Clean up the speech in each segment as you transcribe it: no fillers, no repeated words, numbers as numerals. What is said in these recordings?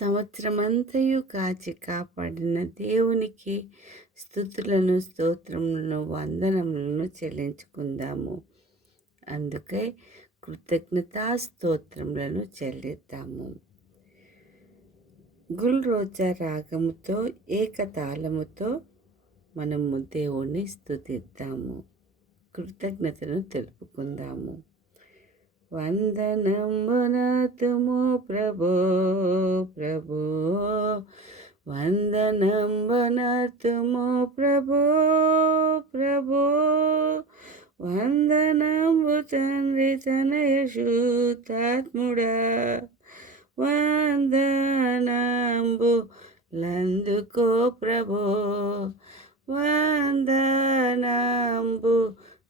సంవత్సరమంతయు కాచి కాపాడిన దేవునికి స్తుతులను, స్తోత్రములను, వందనములను చెల్లించుకుందాము. అందుకై కృతజ్ఞతా స్తోత్రములను చెల్లిద్దాము. గుల్ రోజా రాగముతో ఏకతాళముతో మనము దేవుణ్ణి స్తుతిద్దాము. కృతజ్ఞతను తెలుపుకుందాము. వందనంబునతుము ప్రభో ప్రభో, వందనంబునతుము ప్రభో ప్రభో, వందనంబు తండ్రి తనయ శుద్ధాత్ముడా, వందనంబు లందుకో ప్రభో, వందనంబు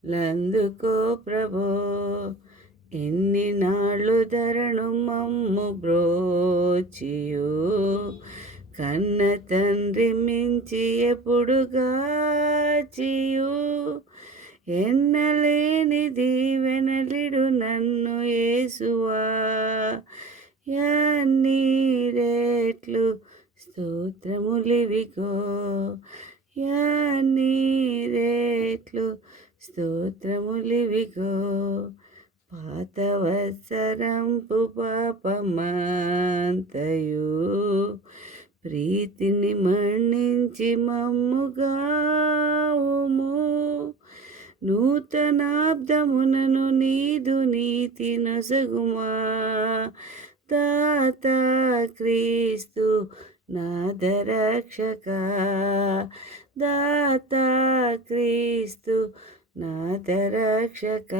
లందుకో ప్రభో. ఎన్ని నాళ్ళు ధరణు మమ్ము బ్రోచియు, కన్న తండ్రి మించి ఎప్పుడుగాచియు, ఎన్నలేని దీవెనలిడు నన్ను యేసువా, ఎన్ని రేట్లు స్తోత్రములివిగో, ఎన్ని రేట్లు స్తోత్రములివిగో. పాతవత్సరంపు పాపమంతయు ప్రీతిని మన్నించి మమ్ముగావుము, నూతనాబ్దమునను నీదు నీతి నొసగుమా, దాత క్రీస్తు నాదరక్షక, దాత క్రీస్తు నాదరక్షక.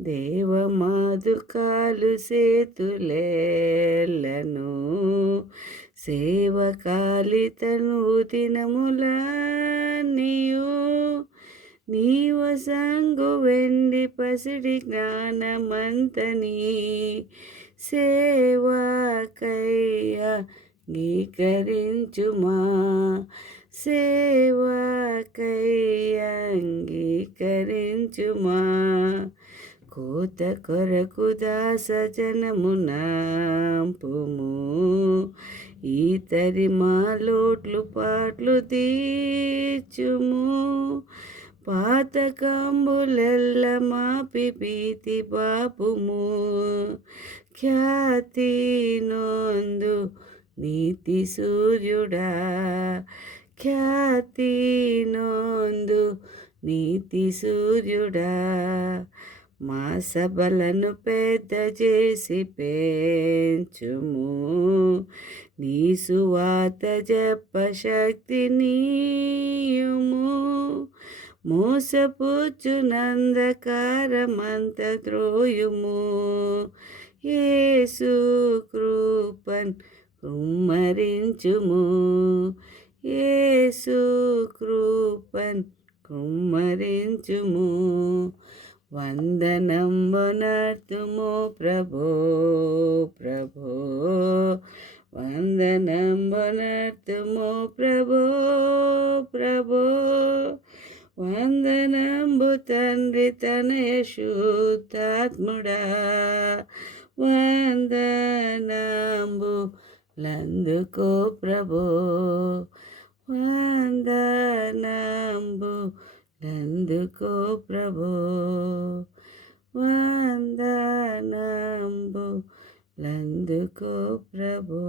దేవమాదుకాలు సేతులేలను, సేవకాలితను దినములనియు, నీవ సంగు వెండి పసిడి జ్ఞానమంతని సేవకయ్య అంగీకరించుమా, సేవకయ్య అంగీకరించుమా. కోత కొరకు దాస జనమునాంపుము, ఈతరి మా లోట్లు పాట్లు తీర్చుము, పాతకంబులెల్ల మాపి భీతి బాపుము, ఖ్యాతి నొందు నీతి సూర్యుడా, ఖ్యాతి నొందు నీతి సూర్యుడా. మా సభలను పెద్ద చేసి పెంచుము, నీ సువాత జప శక్తి నీయుము, మోసపుచ్చునందకారమంత ద్రోయుము, యేసు కృపన్ కుమ్మరించుము, యేసు కృపన్ కుమ్మరించుము. వందనంబునర్తుము ప్రభో ప్రభో, వందనంబునర్తుము ప్రభో ప్రభో, వందనంబు తండ్రి తనయ శుద్ధాత్ముడా, వందనంబు లందుకో ప్రభో, వందనంబు లందుకో ప్రభో, వందనంబు లందుకో ప్రభో.